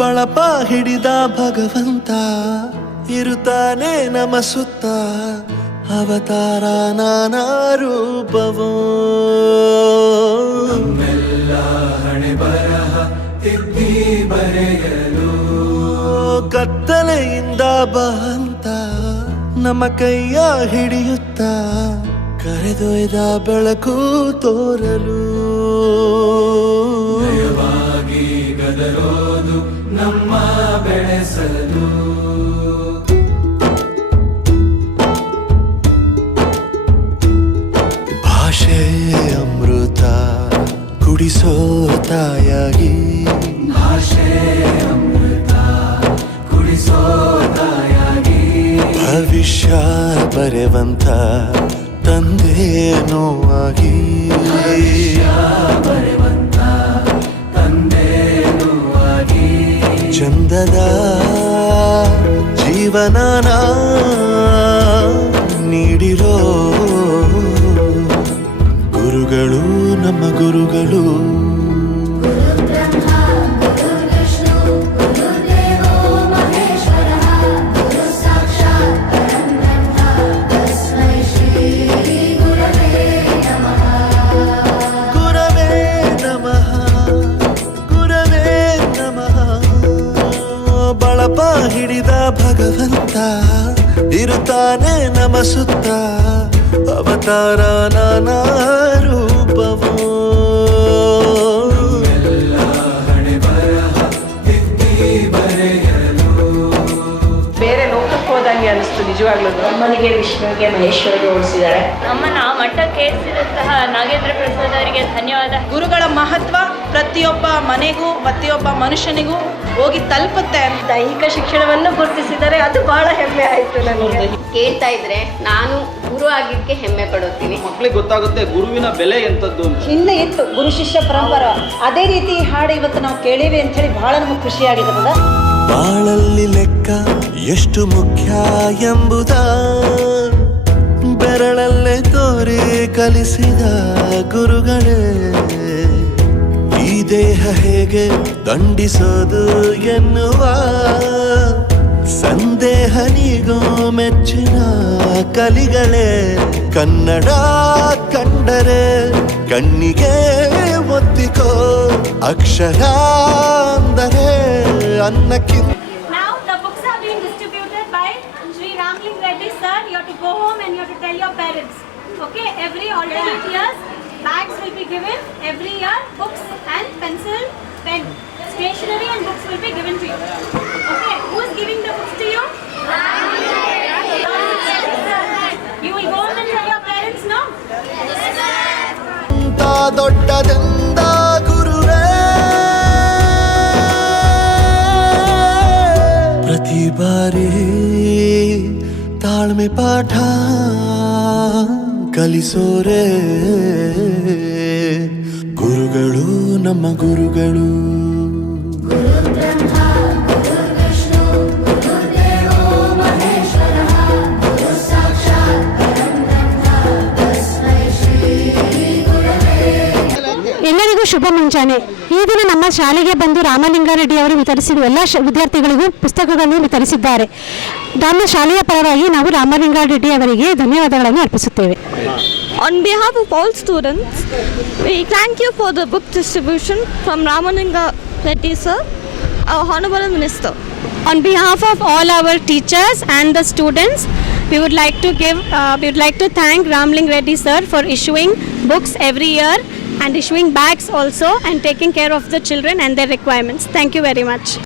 ಬಳಪ ಹಿಡಿದ ಭಗವಂತ ಇರುತ್ತಾನೆ ನಮ ಸುತ್ತ ಅವತಾರ ನಾನಾ ರೂಪವೋ ನಮ್ಮೆಲ್ಲ ಹಣೆ ಬರಹ ತಿದ್ದಿ ಬರೆಯಲು ಕತ್ತಲೆಯಿಂದ ಬಂತ ನಮ್ಮ ಕೈಯ ಹಿಡಿಯುತ್ತ ಕರೆದೊಯ್ದ ಬೆಳಕು ತೋರಲು ನಯವಾಗಿ ಗದರೋದು ನಮ್ಮ ಬೆಳೆಸಲು ಭಾಷೆ ಅಮೃತ ಕುಡಿಸೋ ತಾಯಾಗಿ ಭಾಷೆ ಅಮೃತ ಕುಡಿಸೋ ತಾಯಾಗಿ ಭವಿಷ್ಯ ಬರೆವಂತ ತಂದೇನೋ ಆಗಿ ಬರೆವಂತ ತಂದೇನೂ ಆಗಿ ಚಂದದ ಜೀವನನ ನೀಡಿರೋ ಗುರುಗಳು ನಮ್ಮ ಗುರುಗಳು ಬಳಪ ಹಿಡಿದ ಭಗವಂತ ಇರುತ್ತಾನೆ ನಮ ಸುತ್ತ ಅವತಾರ ನಾನಾ ರೂಪವೋ ಎಲ್ಲ ಹಣೆ ಬರಹ ತಿದ್ದಿ ಬರೆಯಲು ಬೇರೆ ಲೋಕಕ್ಕೆ ಹೋದಂಗೆ ಅನಿಸ್ತು ನಿಜವಾಗ್ಲೂ. ಅಮ್ಮನಿಗೆ ವಿಷ್ಣುವಿಗೆ ಮಹೇಶ್ವರಿಗೆ ಹೋಲಿಸಿದ್ದಾರೆ. ನಮ್ಮನ್ನ ಮಟ್ಟಕ್ಕೆ ಏರಿಸಿದಂತಹ ನಾಗೇಂದ್ರ ಪ್ರಸಾದ್ ಅವರಿಗೆ ಧನ್ಯವಾದ. ಗುರುಗಳ ಮಹತ್ವ ಪ್ರತಿಯೊಬ್ಬ ಮನೆಗೂ ಪ್ರತಿಯೊಬ್ಬ ಮನುಷ್ಯನಿಗೂ ಹೋಗಿ ತಲುಪುತ್ತೆ. ದೈಹಿಕ ಶಿಕ್ಷಣವನ್ನು ಗುರುತಿಸಿದರೆ ಅದು ಬಹಳ ಹೆಮ್ಮೆ ಆಯಿತು ನನಗೆ. ಕೇಳ್ತಾ ಇದ್ರೆ ನಾನು ಗುರು ಆಗಿದ್ದಕ್ಕೆ ಹೆಮ್ಮೆ ಪಡುತ್ತೀನಿ. ಮಕ್ಕಳಿಗೆ ಗೊತ್ತಾಗುತ್ತೆ ಗುರುವಿನ ಬೆಲೆ ಎಂಥದ್ದು ಅಂತ. ಹಿಂದೆ ಇತ್ತು ಗುರು ಶಿಷ್ಯ ಪರಂಪರೆ, ಅದೇ ರೀತಿ ಈ ಹಾಡು ಇವತ್ತು ನಾವು ಕೇಳೀವಿ ಅಂತ ಹೇಳಿ ಬಹಳ ನಮಗೆ ಖುಷಿಯಾಗಿರ್ತದ. ಬಾಳಲ್ಲಿ ಲೆಕ್ಕ ಎಷ್ಟು ಮುಖ್ಯ ಎಂಬುದ ಬೆರಳಲ್ಲೇ ತೋರಿ ಕಲಿಸಿದ ಗುರುಗಳೇ. ಈ ದೇಹ ಹೇಗೆ ದಂಡಿಸೋದು ಎನ್ನುವ ಸಂದೇಹ ನೀಗೋ ಮೆಚ್ಚಿನ ಕಲಿಗಳೇ. ಕನ್ನಡ ಕಂಡರೆ ಕಣ್ಣಿಗೆ ಒತ್ತಿಕೋ ಅಕ್ಷರ ಅಂದರೆ ಅನ್ನಕ್ಕಿಂತ. Now the books are being distributed by Sri Ramling Reddy sir. You have to go home and you have to tell your parents. Okay, every alternate years bags will be given. Every year books and pencil, pen, stationery and books will be given to you. Okay, who is giving the books to you? You will go home and tell your parents, no? ದೊಡ್ಡದೆಂದ ಗುರುವೇ ಪ್ರತಿ ಬಾರಿ ತಾಳ್ಮೆ ಪಾಠ ಕಲಿಸೋರೆ ಗುರುಗಳು ನಮ್ಮ ಗುರುಗಳು. ಎಲ್ಲರಿಗೂ ಶುಭ ಮುಂಜಾನೆ. ಈ ದಿನ ನಮ್ಮ ಶಾಲೆಗೆ ಬಂದು ರಾಮಲಿಂಗಾರೆಡ್ಡಿ ಅವರು ವಿತರಿಸಿದ ಎಲ್ಲ ವಿದ್ಯಾರ್ಥಿಗಳಿಗೂ ಪುಸ್ತಕಗಳನ್ನು ವಿತರಿಸಿದ್ದಾರೆ. ನಮ್ಮ ಶಾಲೆಯ ಪರವಾಗಿ ನಾವು ರಾಮಲಿಂಗಾರೆಡ್ಡಿ ಅವರಿಗೆ ಧನ್ಯವಾದಗಳನ್ನು ಅರ್ಪಿಸುತ್ತೇವೆ. On behalf of all students, we thank you for the book distribution from Ramalinga Reddy sir, our Honorable Minister. On behalf of all our teachers and the students, we would like to thank Ramling Reddy sir for issuing books every year and issuing bags also and taking care of the children and their requirements. Thank you very much.